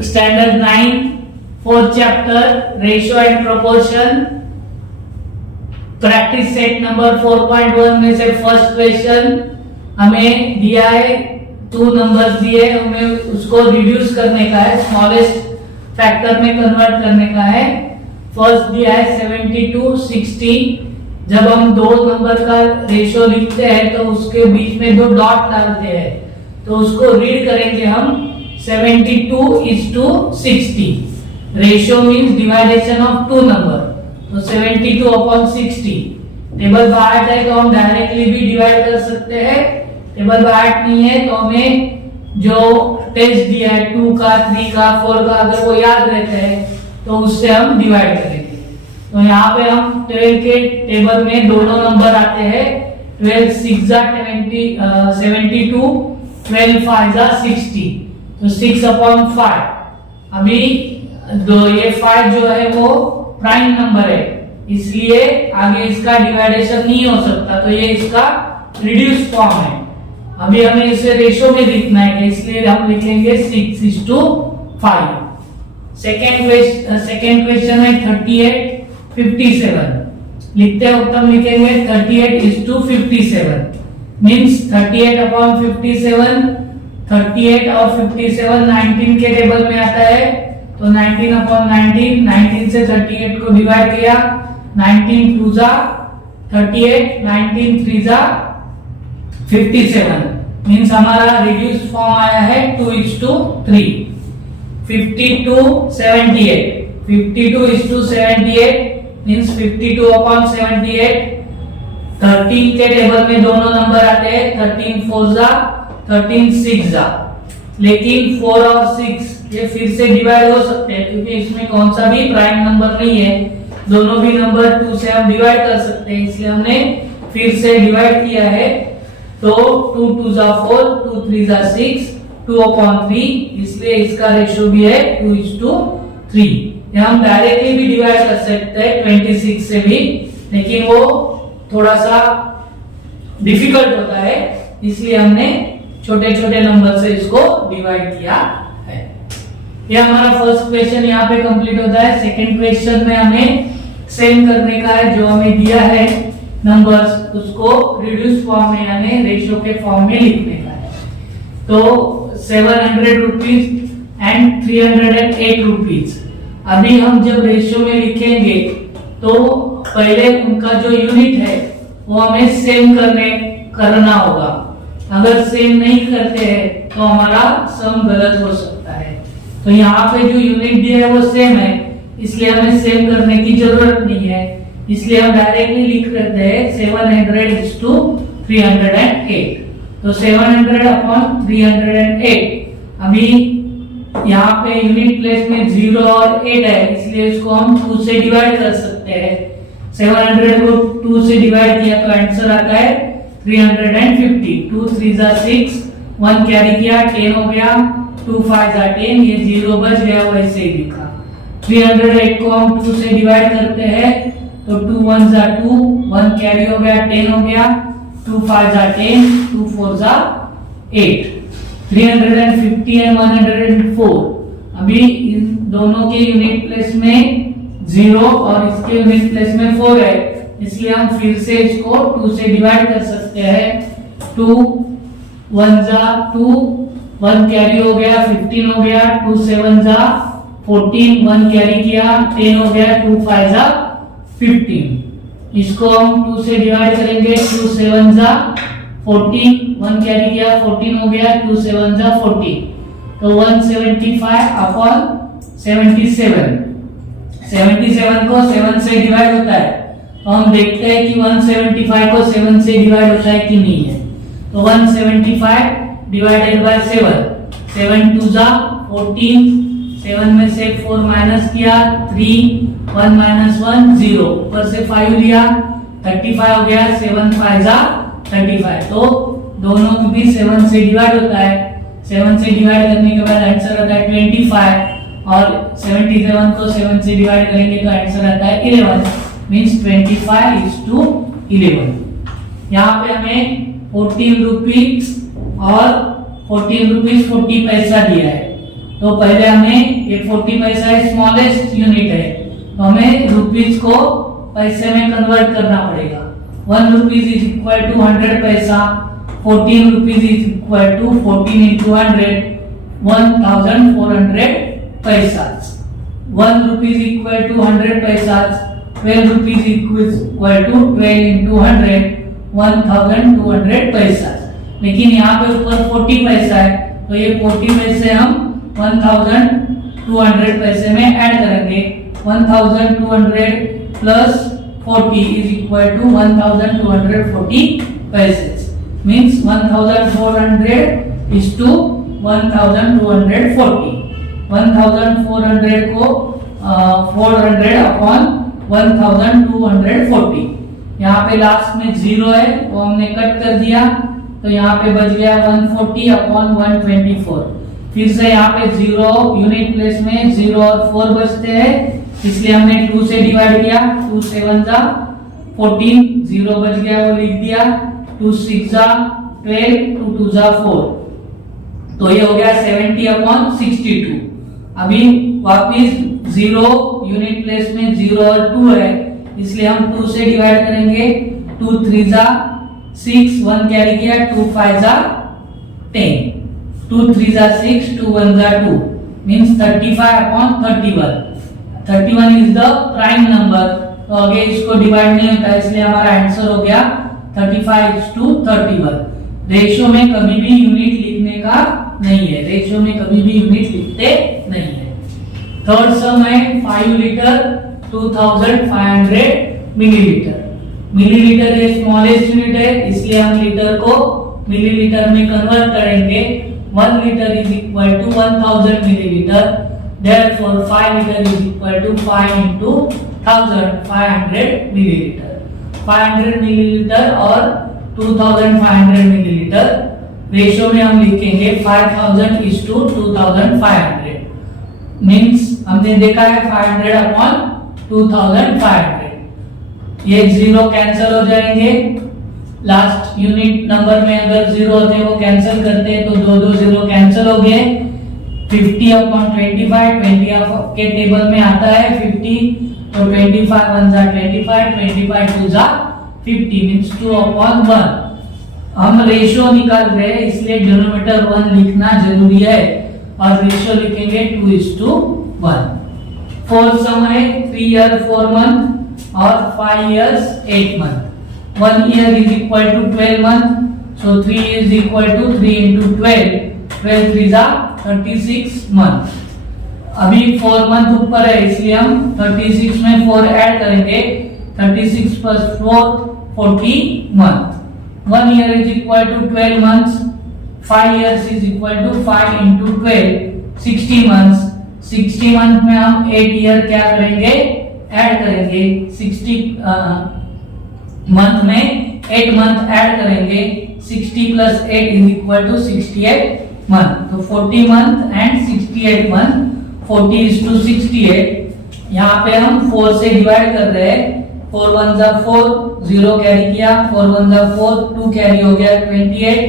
Standard 9 4th chapter ratio and proportion practice set number 4.1 में से first question हमें दिया है, 2 नंबर्स दिए, हमें उसको रिड्यूस करने का है, स्मॉलेस्ट फैक्टर में कन्वर्ट करने का है। फर्स्ट दिया है 72 60। जब हम दो नंबर का रेशियो लिखते हैं तो उसके बीच में 2 डॉट डालते हैं, तो उसको रीड करेंगे हम 72:60। Ratio means division of 2 number, तो 72/60। टेबल बाय हार्ट है तो हम डायरेक्टली भी डिवाइड कर सकते हैं, टेबल बाय हार्ट नहीं है तो हमें जो टेस्ट दिया है 2 का 3 का 4 का अगर वो याद रहता है तो उससे हम डिवाइड करेंगे। तो यहाँ पे हम 12 के टेबल में दोनों नंबर आते हैं, 12 6 72, 12 5 60, तो 6/5। अभी ये 5 जो है वो प्राइम नंबर है, इसलिए आगे इसका डिवाइडेशन नहीं हो सकता, तो ये इसका रिड्यूस फॉर्म है। अभी हमें इसे रेशियो में लिखना है, इसलिए हम लिखेंगे 6:5। सेकेंड क्वेश्चन है 38:57। लिखते वक्त हम लिखेंगे 38:57 मींस 38/57। 38 और 57 19 के टेबल में आता है, तो 19/19, 19 से 38 को डिवाइड किया, 19 2 जा 38, 19 3 जा 57 मींस हमारा रिड्यूस फॉर्म आया है 2:3। 52:78, 52:78 मींस 52/78। 13 के टेबल में दोनों नंबर आते हैं, 13 4 जा 13 6 जा, लेकिन 4 और 6 ये फिर से डिवाइड हो सकते हैं क्योंकि इसमें कौन सा भी प्राइम नंबर नहीं है, दोनों भी नंबर 2 से हम डिवाइड कर सकते हैं, इसलिए हमने फिर से डिवाइड किया है। तो 2 2 जा 4, 2 3 जा 6, 2/3, इसलिए इसका रेशियो भी है 2:3। ये हम डायरेक्टली भी डिवाइड कर सकते हैं 26 से भी, लेकिन वो थोड़ा सा डिफिकल्ट होता है, इसलिए हमने छोटे छोटे नंबर से इसको डिवाइड किया है। ये हमारा फर्स्ट क्वेश्चन यहाँ पे कंप्लीट होता है। सेकंड क्वेश्चन में हमें सेम करने का है, जो हमें दिया है नंबर्स उसको रिड्यूस फॉर्म में यानी रेशियो के फॉर्म में लिखने का है। तो 700 रुपीज एंड 308 रुपीज। अभी हम जब रेशियो में लिखेंगे तो पहले उनका जो यूनिट है वो हमें सेम करना होगा। अगर सेम नहीं करते हैं तो हमारा सम गलत हो सकता है। तो यहाँ पे जो यूनिट दिया है वो सेम है, इसलिए हमें सेम करने की जरूरत नहीं है, इसलिए हम डायरेक्टली लिख देते हैं 700:308। तो 700/308। अभी यहाँ पे यूनिट प्लेस में 0 और 8 है, इसलिए इसको हम 2 से डिवाइड कर सकते हैं। 700 को 2 से डिवाइड किया तो आंसर आता है 350। 2 3 जा 6, 1 कैरी किया 10 हो गया, 2 5 जा 10, ये 0 बच गया, वैसे ही लिखा। 308 को हम 2 से डिवाइड करते हैं तो 2 1 जा 2, 1 कैरी हो गया 10 हो गया, 2 5 जा 10, 2 4 जा 8। 350 एंड 104। अभी इन दोनों के यूनिट प्लेस में 0 और इसके यूनिट प्लेस में 4 है, इसलिए हम फिर से इसको 2 से डिवाइड कर सकते हैं। 2 1 जा 2, 1 कैरी हो गया 15 हो गया, 2 7 जा 14, 1 कैरी किया 10 हो गया, 2 5 जा 15। इसको हम 2 से डिवाइड करेंगे, 2 7 जा 14, 1 कैरी किया 14 हो गया, 2 7 जा 14, तो 175/77। 77 को 7 से डिवाइड होता है, तो हम देखते हैं कि 175 को 7 से डिवाइड होता है कि नहीं है। तो 175 डिवाइडेड बाय 7, 7 2 जा 14, 7 में से 4 माइनस किया 3, 1 माइनस 1 0, ऊपर से 5 लिया 35 हो गया, 7 5 जा 35। तो दोनों को भी 7 से डिवाइड होता है। 7 से डिवाइड करने के बाद आंसर आता है 25, और 77 को 7 से डिवाइड करेंगे तो आंसर आता है 11 मींस 25:11। यहाँ पे हमें 14 रुपीज और 14 रुपीज 40 पैसा दिया है। तो पहले हमें ये 40 पैसा है, स्मॉलेस्ट यूनिट है, तो हमें रुपीज को पैसे में कन्वर्ट करना पड़ेगा। 1 रुपीज इज इक्वल टू 100 पैसा, 14 rupees is equal to 14 into 100, 1400 पैसा। 1 रुपीज इक्वल टू 100 पैसा, 12 रुपीज इक्वल टू 12 into 100, 1200 पैसा। लेकिन यहाँ पे ऊपर 40 पैसा है, तो ये 40 पैसे हम 1200 पैसे में ऐड करेंगे। 1200 प्लस 40 इज इक्वल टू 1240 पैसे, मीन्स 1400 इज टू 1240। 1400 को 400 अपॉन 1240, यहाँ पे लास्ट में 0 है वो हमने कट कर दिया, तो यहाँ पे बच गया 140 अपॉन 124। फिर से यहाँ पे 0 यूनिट प्लेस में 0 और 4 बचते हैं, इसलिए हमने 2 से डिवाइड किया। 2 7 जा 14, 0 बच गया वो लिख दिया। 2 6 जा 12, 2 2 जा 4, तो ये हो गया 70 अपॉन 62। अभी वापिस 0 यूनिट प्लेस में 0 और 2 है, इसलिए हम 2 से डिवाइड करेंगे। 2 3 जा 6, 1 कैरी किया, 2 5 जा 10, 2 3 जा 6, 2 1 जा 2, means 35 upon 31। 31 is the prime number, तो आगे इसको डिवाइड नहीं होता, इसलिए हमारा आंसर हो गया 35:31। रेशियो में कभी भी यूनिट लिखने का नहीं है, रेशियो में कभी भी यूनिट लिखते नहीं है। थर्ड सम है 5 लीटर 2500 मिलीलीटर। मिलीलीटर ये स्मॉलेस्ट यूनिट है, इसलिए हम लीटर को मिलीलीटर में कन्वर्ट करेंगे। 1 litre is equal to 1000 millilitre, therefore 5 litre is equal to 5 into 1000, 500 millilitre. 500 millilitre और 2500 मिलीलीटर रेशियो में हम लिखेंगे 5000 is to 2500, मींस हमने देखा है 500 अपॉन 2500। ये 0 कैंसिल हो जाएंगे, लास्ट यूनिट नंबर में अगर 0 होते वो कैंसिल करते हैं, तो 2 0 कैंसिल हो गए। 50 अपॉन 25, 20 के टेबल में आता है 50, तो 25 1 जा 25, 25 2 जा 50, मींस 2 अपॉन 1। हम रेशियो निकाल रहे हैं, इसलिए डिनोमिनेटर 1 लिखना जरूरी है, और रेशियो लिखेंगे 2:1। फोर्थ सम है 3 year 4 month और 5 years 8 month। 1 year is equal to 12 month, so 3 is equal to 3 into 12, 12 3 जा 36 month। अभी 4 मंथ ऊपर है, इसलिए हम 36 में 4 ऐड करेंगे, 36 plus 4 40 month। 1 year is equal to 12 months, 5 years is equal to 5 into 12, 60 months। 60 month में हम 8 ईयर क्या करेंगे, ऐड करेंगे। 60 मंथ में 8 मंथ ऐड करेंगे, 60 plus 8 is equal to 68 month. तो 40 month and 68 month, 40 is to 68। यहाँ पे हम 4 से डिवाइड कर रहे हैं, 4 1 जा 4, 0 कैरी किया, 4 1 जा 4, 2 कैरी हो गया 28,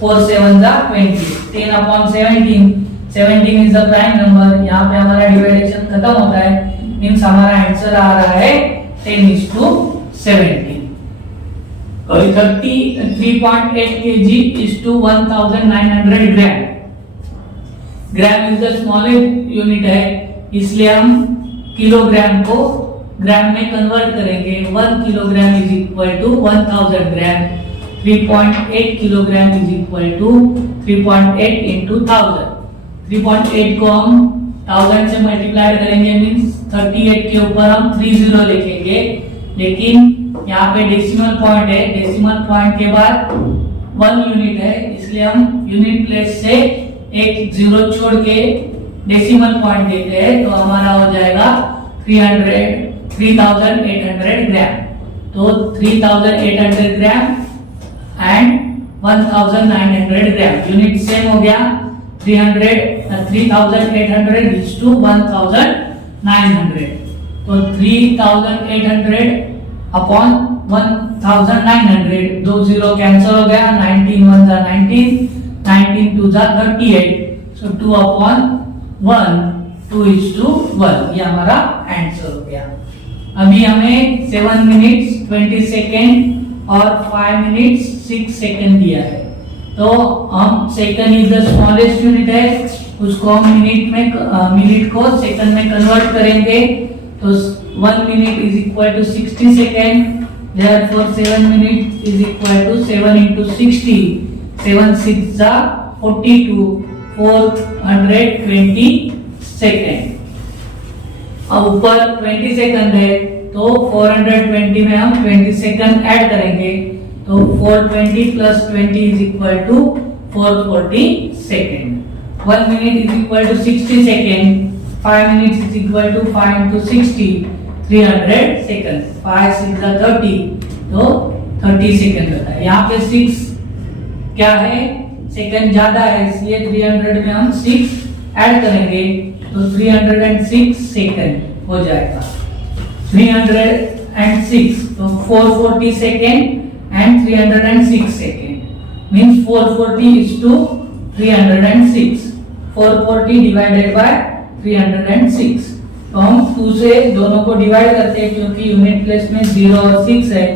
4 7 जा 20, 10 upon 17, 17 is the prime number. यहाँ पे हमारा डिवाइडेशन खत्म होता है, मींस हमारा आंसर आ रहा है 10:17। 3.8 kg is to 1900 gram. Gram is the smallest unit है, इसलिए हम किलोग्राम को ग्राम में कन्वर्ट करेंगे। 1 kilogram is equal to 1000 gram. 3.8 kilogram is equal to 3.8 into 1000। 3.8 को हम 1000 से मल्टीप्लाई करेंगे, मींस 38 के ऊपर हम 30 लिखेंगे, लेकिन यहाँ पे डेसिमल पॉइंट है, डेसिमल पॉइंट के बाद 1 यूनिट है, इसलिए हम यूनिट प्लेस से एक 0 छोड़ के डेसिमल पॉइंट देते हैं, तो हमारा हो जाएगा 3800 ग्राम। तो 3800 gram and 1900 gram, unit same हो गया। 3800 is to 1900, तो 3800 अपॉन 1900, 2 0 कैंसिल हो गया, 19 1 जा 19, 19 2 जा 38, so 2 अपॉन 2:1 ये हमारा आंसर हो गया। अभी हमें 7 मिनट्स 20 सेकेंड और 5 मिनट्स 6 सेकेंड दिया है, तो हम second is the smallest unit है, उसको हम मिनट को सेकंड में कन्वर्ट करेंगे, तो 1 minute is equal to 60 second, therefore 7 minutes is equal to 7 into 60, 7 6 are 42, 420 second. अब ऊपर 20 सेकंड है, तो 420 में हम 20 सेकंड ऐड करेंगे, तो 420 plus 20 is equal to 440 second. 1 minute is equal to 60 second, 5 minutes is equal to 5 into 60, 300 second. 5 6 are 30, तो 30 second होता है। यहाँ पे 6 क्या है, सेकंड ज्यादा है, इसलिए 300 में हम 6 ऐड करेंगे, तो 306 सेकंड हो जाएगा। 306 तो 440 second and 306 second means 440 is to 306, 440 divided by 306। तो हम 2 से दोनों को डिवाइड करते हैं, क्योंकि यूनिट प्लेस में 0 और 6 है।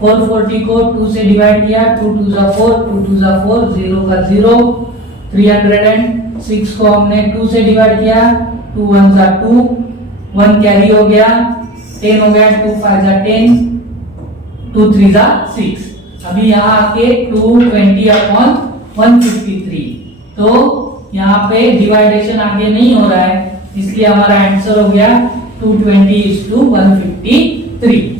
440 को 2 से डिवाइड किया, 2 2 जा 4, 2 2 जा 4, 0 का 0। 306 को हमने 2 से डिवाइड किया, 2 1 जा 2, 1 कैरी हो गया, 10 हो गया, 2 5 जा 10, 2 3 जा 6। अभी यहाँ आके 220/153, तो यहाँ पे डिवाइडेशन आगे नहीं हो रहा है, इसलिए हमारा आंसर हो गया 220:153।